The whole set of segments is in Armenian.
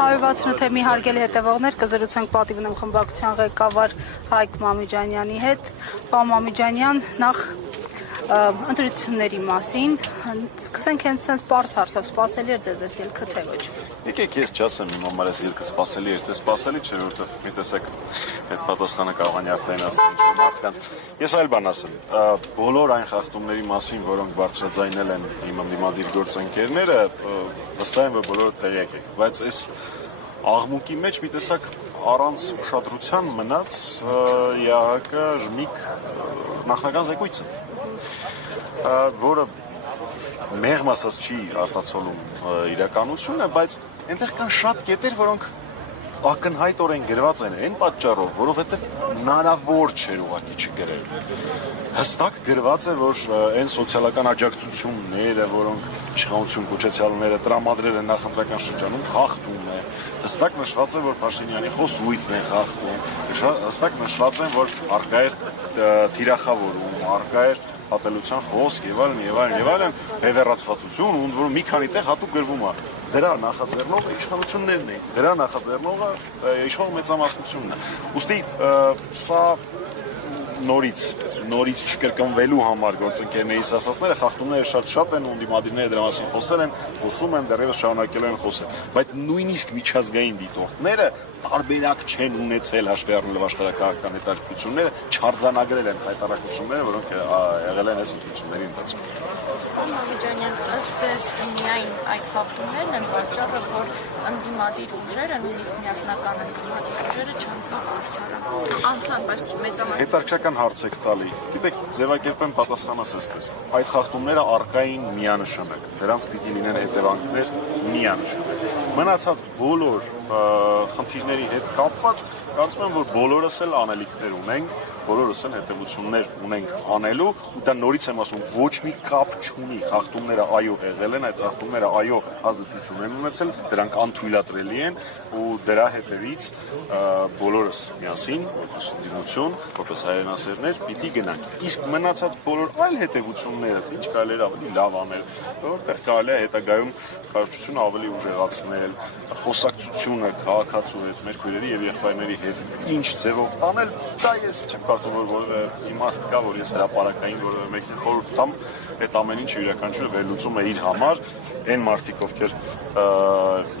168-ի հարգելի հետևողներ, կզրուցենք պատիվ ունեմ խմբակցության ղեկավար Հայկ Մամիջանյանի հետ։ Պարոն Մամիջանյան, նախ ընտրությունների մասին, սկսենք հենց sense պարզ հարցով, սպասելի էր ձեզ այս ելքը թե ոչ։ Եկեք ես չասեմ իմ համար այս ելքը սպասելի էր, թե սպասելի չէ, որովհետև մի տեսակ այդ պատասխանը կարող է արտահայտել մարդկանց։ Ես այլ բան ասեմ, բոլոր այն խախտումների մասին, որոնք բարձրաձայնել են իմ ընդդիմադիր գործընկերները, վստահ եմ, որ բոլորը տեղյակ եք, բայց այս աղմուկի մեջ մի տեսակ առանց ուշադրության մնաց ԵԱՀԿ ժմիկ նախնական զեկույցը, որը մեղմ ասած չի արտացոլում իրականությունը, բայց այնտեղ կան շատ կետեր, որոնք ակնհայտորեն գրված են այն պատճառով, որովհետև հնարավոր չէր ուղղակի չգրել։ Հստակ գրված է, որ այն սոցիալական աջակցությունները, որոնք իշխանություն կոչեցյալները տրամադրել են նախընտրական շրջանում, խախտում է։ Հստակ նշված է, որ Փաշինյանի խոսույթն է խախտում։ Հստակ նշված է, որ առկա է թիրախավորում, առկա է ատելության խոսք եւ այլն, բևեռացվածություն, ոնց որ մի քանի տեղ հատուկ գրվում է։ Դրա նախաձեռնողը իշխանություններն էին, դրա նախաձեռնողը իշխող մեծամասնությունն է։ Ուստի սա նորից չկրկնվելու համար գործընկերներից ասածները խախտումները շատ են, ընդդիմադիրները դրա մասին խոսում են, դեռևս շարունակելու են խոսել, բայց նույնիսկ միջազգային դիտորդները տարբերակ չեն ունեցել հաշվի առնելով աշխարհակահաղական հետաքրքրությունները, չարձանագրել են հայտարարությունները, որոնք եղել են այս ընտրությունների ընթացքում։ Պարոն Մամիջանյան, ըստ ձեզ միայն այդ խախտումներն են պատճառը, որ ընդդիմադիր ուժերը, նույնիսկ միասնական ընդդիմադիր ուժերը չանցան արդարան։ Անցան, բայց մեծամասնություն։ Հետաքրքրական հարց եք տալի։ Գիտեք, ձևակերպեմ պատասխանս այսպես։ Այդ խախտումները առկային միանշանակ, դրանց պիտի լինեն հետևանքներ միանշանակ։ Մնացած բոլոր խնդիրների հետ կապված, կարծում եմ, որ բոլորս էլ անելիքներ ունենք, բոլորս էլ հետևություններ ունենք անելու, ու դա նորից եմ ասում, ոչ մի կապ չունի, խախտումները այո եղել են, այդ խախտումները այո ազդեցություն են ունեցել, դրանք անթույլատրելի են, ու դրա հետևից բոլորս միասին, որպես ընդդիմություն, որպես հայրենասերներ, պիտի գնանք։ Իսկ մնացած բոլոր այլ հետևությունները, ինչ կարելի է ավելի լավ անել, որտեղ կարելի է հետագայում կառավարությունը ավելի ուժեղացնել, խոսակցությունը քաղաքացու հետ, մեր քույրերի եւ եղբայրների հետ ինչ ձևով տանել, դա ես չեմ կարծում, որ իմաստ կա, որ ես հրապարակային որևէ մեկին խորհուրդ տամ, այդ ամեն ինչը յուրաքանչյուրը վերլուծում է իր համար, այն մարդիկ, ովքեր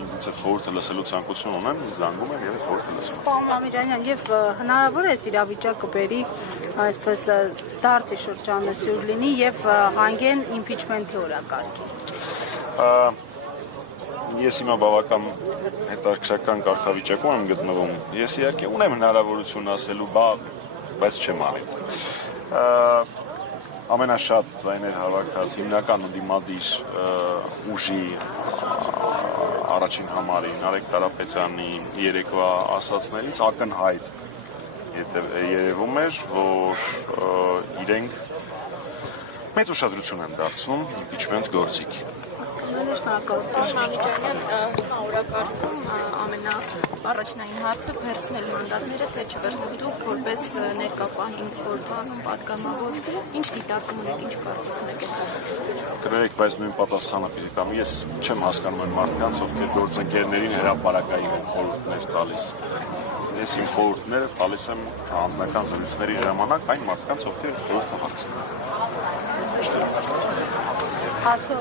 ինձ այդ խորհուրդը լսելու ցանկություն ունեն, զանգում են եւ այդ խորհուրդը լսում։ Պարոն Մամիջանյան, եւ հնարավոր է իրավիճակը բերի այսպես դարձի շրջանը սյուր լինի եւ հանգեն իմպիչմենթի օրակարգի։ Ես հիմա բավական հետաքրքրական կարգավիճակում եմ գտնվում։ Ես իհարկե ունեմ հնարավորություն ասելու, բայց չեմ անի։ Ամենաշատ ձայներ հավաքած հիմնական ընդդիմադիր ուժի առաջին համարի Նարեկ Կարապետյանի երեկվա ասածներից ակնհայտ երևում էր, որ իրենք մեծ ուշադրություն են դարձնում իմպիչմենթ գործիքի։ Պարոն Մամիջանյան, հիմա օրակարգում ամենաառաջնային հարցը վերցնել մանդատները, թե չվերցնել դուք որպես ներկապահին խորհրդարանում պատգամավոր, ինչ դիտարկում ունեք, ինչ կարծիք ունեք այդ հարցի։ Կներեք, բայց նույն պատասխանը պիտի տամ։ Ես չեմ հասկանում այն մարդկանց, ովքեր գործընկերներին հրապարակային են խորհուրդներ տալիս։ Ես իմ խորհուրդները տալիս եմ անձնական զրույցների ժամանակ այն մարդկանց, ովքեր խորհուրդը հարցնում են։ Ասո